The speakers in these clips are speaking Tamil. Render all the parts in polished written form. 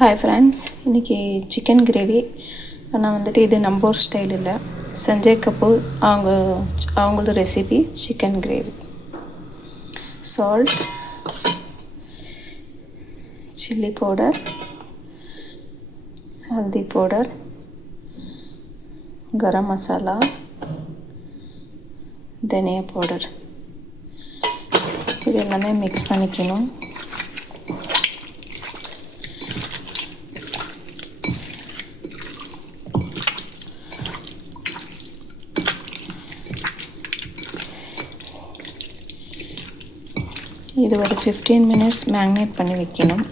ஹாய் ஃப்ரெண்ட்ஸ், இன்றைக்கி சிக்கன் கிரேவி. ஆனால் வந்துட்டு இது நம்ம ஊர் ஸ்டைல் இல்லை, சஞ்சய் கபூர் அவங்களது recipe chicken gravy. Salt, chilli powder, haldi powder, garam masala, dhania powder, இது எல்லாமே மிக்ஸ் பண்ணிக்கணும். இது ஒரு 15 மினிட்ஸ் மேக்னேட் பண்ணி வைக்கணும்.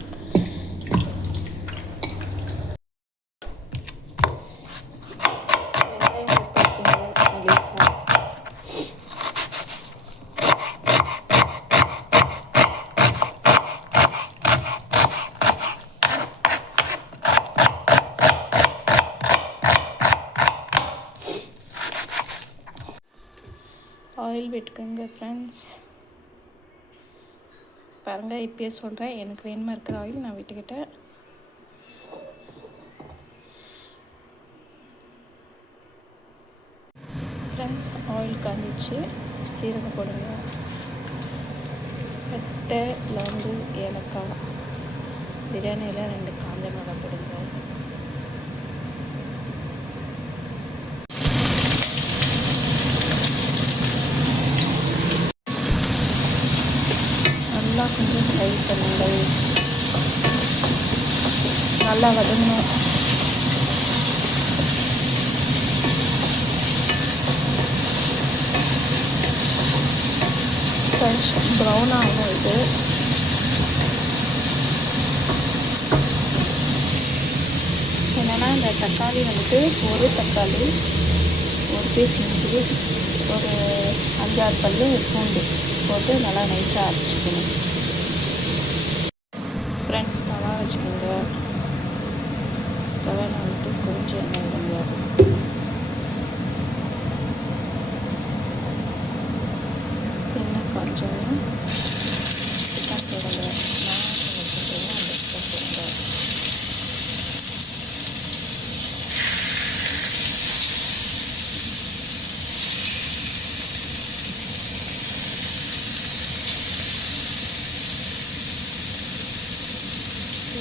ஆயில் விட்டுக்குங்க ஃப்ரெண்ட்ஸ். பாருங்கள், இப்பயே சொல்கிறேன், எனக்கு வேணுமா இருக்கிற ஆயில் நான் விட்டுக்கிட்டேன். Friends, oil காஞ்சிச்சு. சீரகம் போடுங்க, பட்டை, லவங்கு, ஏலக்காய், பிரியாணியில் 2 காஞ்ச மிளகாய் போடுங்க. நல்லா கொஞ்சம் ஃப்ரை பண்ணுங்கள், நல்லா வதங்கணும். ஃப்ரெஷ் ப்ரௌன் ஆகும். இது என்னென்னா, இந்த தக்காளி வந்துட்டு ஒரு தக்காளி, ஒரு பீஸ் இஞ்சி, ஒரு 5-6 பல் பூண்டு போட்டு நல்லா நைஸாக அரைச்சிக்கணும். ஃப்ரெண்ட்ஸ், தவா வச்சுக்கோங்க. தவாவில் வந்துட்டு கொஞ்சம் எண்ணெய் விடுங்க. எண்ணெய் காஞ்சோம், சிக்கன் போடுங்க. நான் வச்சுருக்கேன், அந்த சிக்கன் போடுங்க.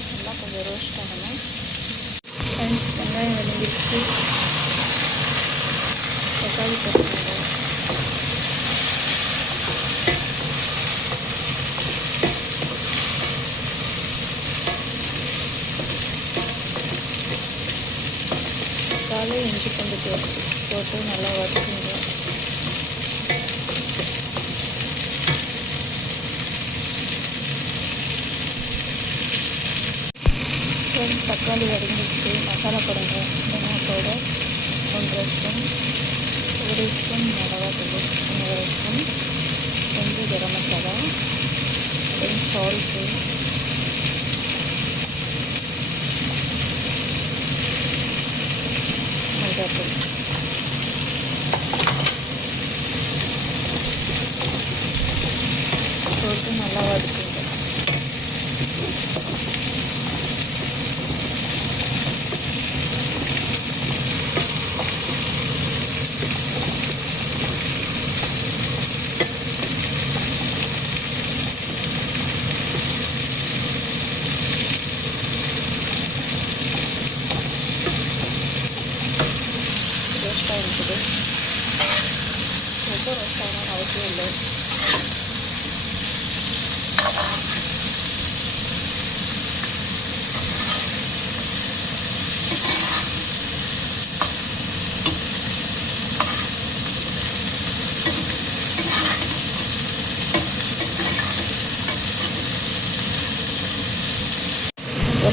நல்லா கொஞ்சம் ரோஸ்ட் ஆகணும். ஃப்ரெண்ட்ஸ், வெங்காயம் வதங்கிடுச்சு. தக்காளி போட்டுக்கோங்க. தக்காளி, இஞ்சி பூண்டு பேஸ்ட் போட்டு நல்லா வதக்குங்க. தக்காளி வதங்கிடுச்சு. மசாலா போடுங்க. தனியா பவுடர் 1 ஸ்பூன், 1 ஸ்பூன் மிளகாத்தூள், 1 ஸ்பூன், கொஞ்சம் கரம் மசாலா, கொஞ்சம் சால்ட்டு, மஞ்சள்தூள் போட்டு நல்லா வதக்குங்க. ரோஸ்ட்டாக இருக்குது. ரொம்ப ரோஸ்ட் ஆகணும்னு அவசியம் இல்லை.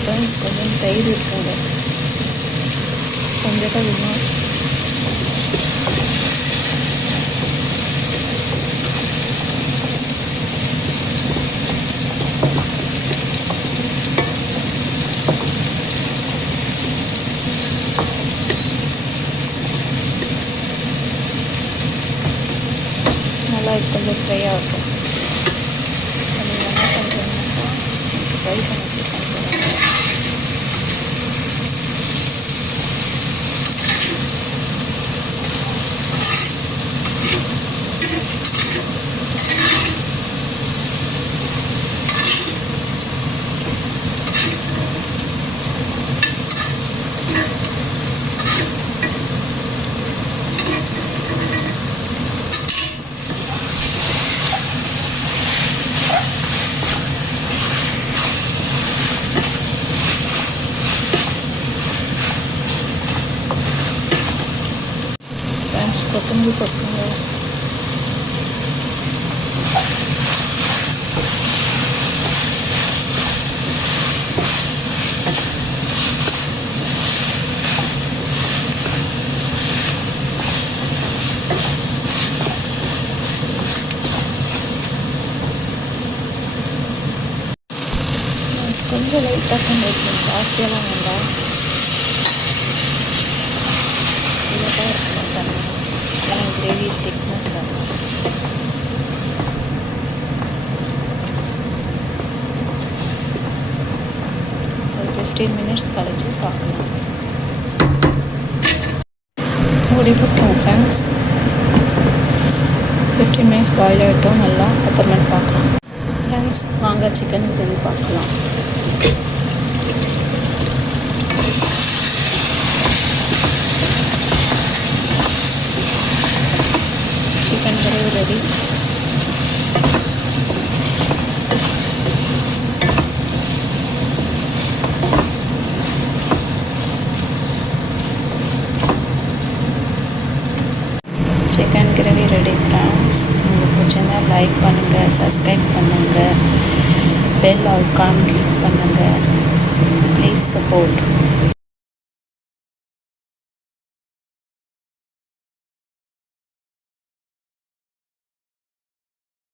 ஃப்ரெண்ட்ஸ், கொஞ்சம் தயிர் இருக்காங்க, கொஞ்சம் தான் வேணும். நல்லா இது கொஞ்சம் ஃப்ரை ஆகும். கொஞ்சம் ஃப்ரை பண்ணி வச்சுருக்கேன். கொத்தமல்லி போட்டுங்க. கொஞ்சம் லைட்டாக பண்ணி வைக்கணும், ஜாஸ்தியெல்லாம் வேண்டாம். இதில் தான் இருக்கணும் தண்ணி, ஏன்னா கிரேவி திக்னஸ் வரணும். ஒரு 15 minutes கழிச்சு பார்க்கலாம். மூடி போட்டோம் ஃப்ரெண்ட்ஸ். 15 minutes பாயில் ஆகிட்டோம். நல்லா அப்புறமேட்டு பார்க்கலாம் ஃப்ரெண்ட்ஸ். வாங்க சிக்கன் கிரேவி பார்க்கலாம். Chicken gravy ready. Chicken gravy ready friends. உங்களுக்கு பிடிச்சிருந்தா லைக் பண்ணுங்கள், சப்ஸ்கிரைப் பண்ணுங்கள், பெல் ஐகான் கிளிக் பண்ணுங்கள். Please support.